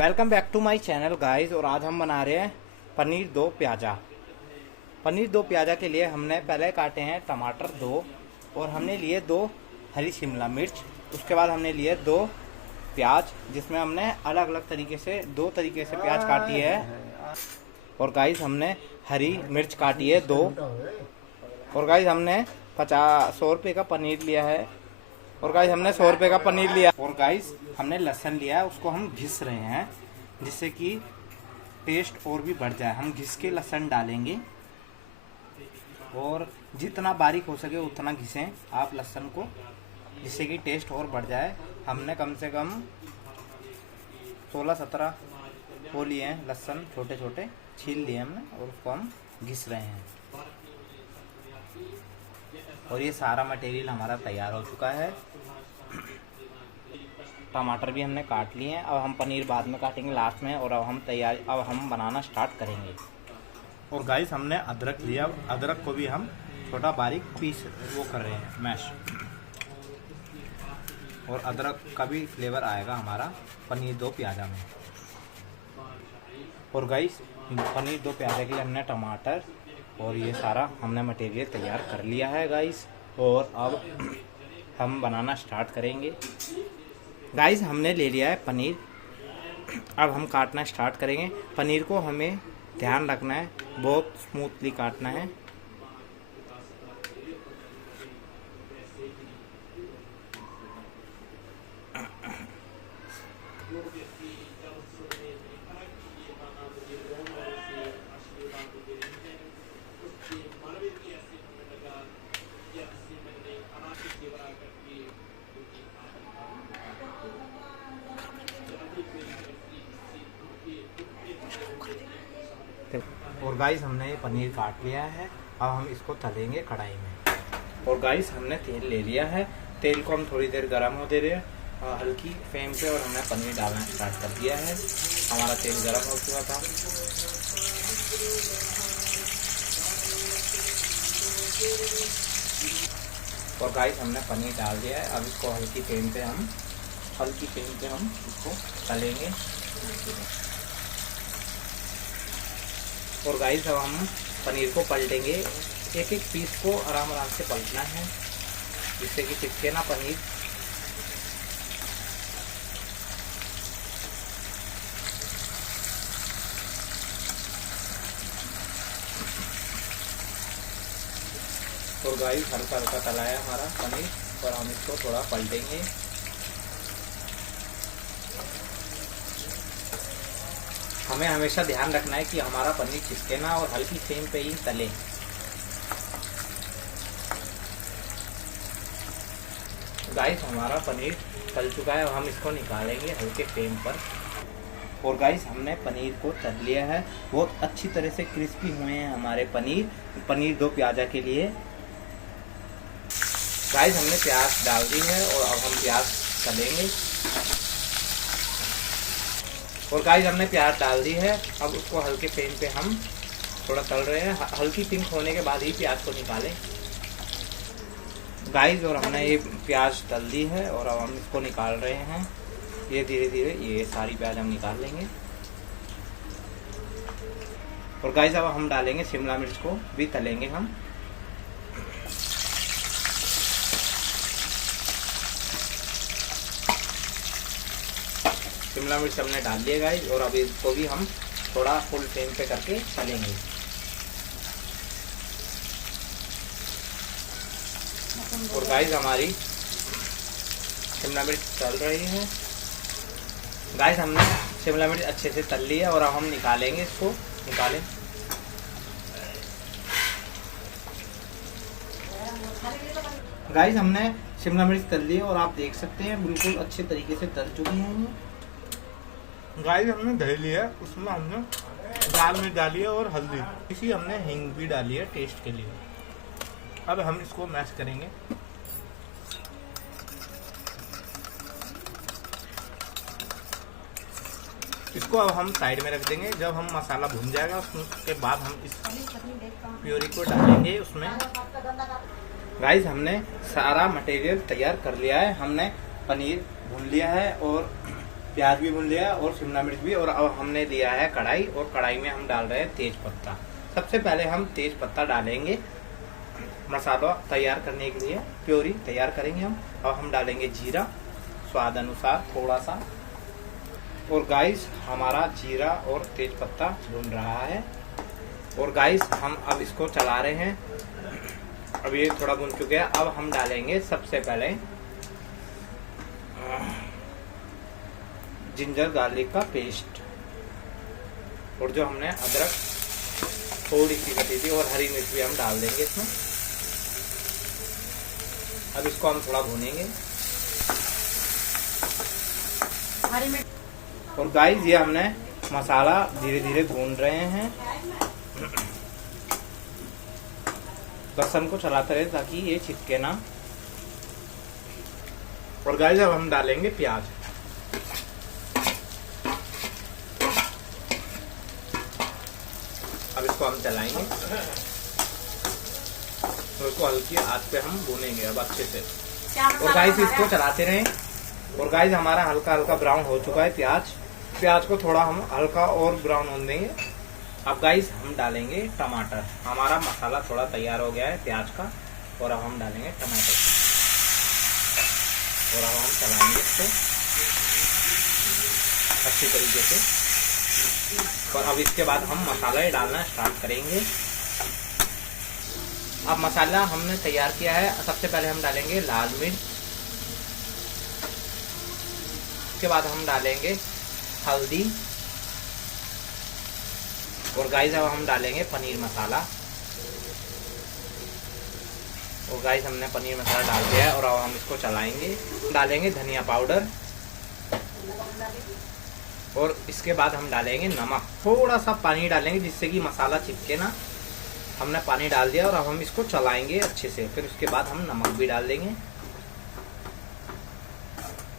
Welcome back to my channel guys. और आज हम बना रहे हैं पनीर दो प्याज़ा। पनीर दो प्याज़ा के लिए हमने पहले काटे हैं टमाटर 2 और हमने लिए 2 हरी शिमला मिर्च। उसके बाद हमने लिए 2 प्याज, जिसमें हमने अलग अलग तरीके से 2 तरीके से प्याज काटी है। और गाइस हमने हरी मिर्च काटी है 2। और गाइस हमने 100 रुपये का पनीर लिया है। और गाइस हमने 100 रुपये का पनीर लिया। और गाइस हमने लहसुन लिया है, उसको हम घिस रहे हैं जिससे कि टेस्ट और भी बढ़ जाए। हम घिस के लहसुन डालेंगे और जितना बारीक हो सके उतना घिसें आप लहसुन को, जिससे कि टेस्ट और बढ़ जाए। हमने कम से कम 16-17 वो लिए हैं लहसुन, छोटे छोटे छील लिए हमने और उसको हम घिस रहे हैं। और ये सारा मटेरियल हमारा तैयार हो चुका है। टमाटर भी हमने काट लिए हैं। अब हम पनीर बाद में काटेंगे लास्ट में। और अब हम बनाना स्टार्ट करेंगे। और गाइस हमने अदरक लिया, अदरक को भी हम छोटा बारीक पीस वो कर रहे हैं, मैश। और अदरक का भी फ्लेवर आएगा हमारा पनीर दो प्याज़ा में। और गाइस पनीर दो प्याज़ा के लिए हमने टमाटर और ये सारा हमने मटेरियल तैयार कर लिया है गाइस। और अब हम बनाना स्टार्ट करेंगे। गाइस हमने ले लिया है पनीर। अब हम काटना स्टार्ट करेंगे। पनीर को हमें ध्यान रखना है, बहुत स्मूथली काटना है। और गाइस हमने ये पनीर काट लिया है। अब हम इसको तलेंगे कढ़ाई में। और गाइस हमने तेल ले लिया है। तेल को हम थोड़ी देर गर्म हो दे रहे हैं हल्की फ्लेम पे। और हमने पनीर डालना स्टार्ट कर दिया है। हमारा तेल गर्म हो चुका था। और गाइस हमने पनीर डाल दिया है। अब इसको हल्की फ्लेम पे हम इसको तलेंगे। और गाइस अब हम पनीर को पलटेंगे। एक एक पीस को आराम आराम से पलटना है, जिससे कि चिपके ना पनीर। और गाइस हल्का हल्का तला है हमारा पनीर। और हम इसको थोड़ा पलटेंगे। हमें हमेशा ध्यान रखना है कि हमारा पनीर चिपके ना और हल्की फ्लेम पे ही तले। गाइस हमारा पनीर तल चुका है। हम इसको निकालेंगे हल्के फ्लेम पर। और गाइस हमने पनीर को तल लिया है। बहुत अच्छी तरह से क्रिस्पी हुए हैं हमारे पनीर दो प्याज़ा के लिए। गाइस हमने प्याज डाल दी है और अब हम प्याज तलेंगे। और गाइस हमने प्याज डाल दी है। अब उसको हल्के फ्लेम पे हम थोड़ा तल रहे हैं। हल्की पिंक होने के बाद ही प्याज को निकालें गाइस। और हमने ये प्याज तल दी है और अब हम इसको निकाल रहे हैं। ये धीरे धीरे ये सारी प्याज हम निकाल लेंगे। और गाइस अब हम डालेंगे शिमला मिर्च को भी तलेंगे हम। शिमला मिर्च हमने डाल दिया गाइस। और अब इसको भी हम थोड़ा फुल फ्लेम पे करके तलेंगे। और गाइस हमारी शिमला मिर्च तल रही है। गाइस हमने शिमला मिर्च अच्छे से तल ली है। और अब हम निकालेंगे इसको। निकालें। गाइस हमने शिमला मिर्च तल ली है और आप देख सकते हैं बिल्कुल अच्छे तरीके से तल चुकी हैं ये। गाइस हमने दही लिया है, उसमें हमने दाल मिर्च डाली है और हल्दी, इसी हमने हींग भी डाली है टेस्ट के लिए। अब हम इसको मैश करेंगे। इसको अब हम साइड में रख देंगे। जब हम मसाला भून जाएगा उसके बाद हम इस प्योरी को डालेंगे उसमें। गाइस हमने सारा मटेरियल तैयार कर लिया है। हमने पनीर भून लिया है और प्याज भी भून लिया और शिमला मिर्च भी। और अब हमने लिया है कढ़ाई, और कढ़ाई में हम डाल रहे हैं तेज पत्ता। सबसे पहले हम तेज पत्ता डालेंगे मसाला तैयार करने के लिए, प्योरी तैयार करेंगे हम। अब हम डालेंगे जीरा स्वाद अनुसार थोड़ा सा। और गाइस हमारा जीरा और तेज पत्ता भून रहा है। और गाइस हम अब इसको चला रहे हैं। अब ये थोड़ा भून चुके हैं। अब हम डालेंगे सबसे पहले जिंजर गार्लिक का पेस्ट, और जो हमने अदरक थोड़ी सी कटी थी, और हरी मिर्च भी हम डाल देंगे इसमें। अब इसको हम थोड़ा भूनेंगे। हरी मिर्च। और गाइस ये हमने मसाला धीरे धीरे भून रहे हैं। लहसुन को चलाते रहे ताकि ये चिपके ना। और गाइस अब हम डालेंगे प्याज। अब इसको हम चलाएंगे, तो इसको हल्की आंच पे हम भूनेंगे अब अच्छे से। और गाइस इसको चलाते रहें। और गाइस हमारा हल्का हल्का ब्राउन हो चुका है प्याज को थोड़ा हम हल्का और ब्राउन होने देंगे। अब गाइस हम डालेंगे टमाटर। हमारा मसाला थोड़ा तैयार हो गया है प्याज का, और अब हम डालेंगे टमाटर, और अब हम चलाएंगे इसको अच्छी तरीके से। और अब इसके बाद हम मसाला डालना स्टार्ट करेंगे। अब मसाला हमने तैयार किया है। सबसे पहले हम डालेंगे लाल मिर्च, उसके बाद हम डालेंगे हल्दी, और गाइस अब हम डालेंगे पनीर मसाला। और गाइस हमने पनीर मसाला डाल दिया है, और अब हम इसको चलाएंगे। डालेंगे धनिया पाउडर, और इसके बाद हम डालेंगे नमक। थोड़ा सा पानी डालेंगे जिससे कि मसाला चिपके ना। हमने पानी डाल दिया, और अब हम इसको चलाएंगे अच्छे से। फिर उसके बाद हम नमक भी डाल देंगे।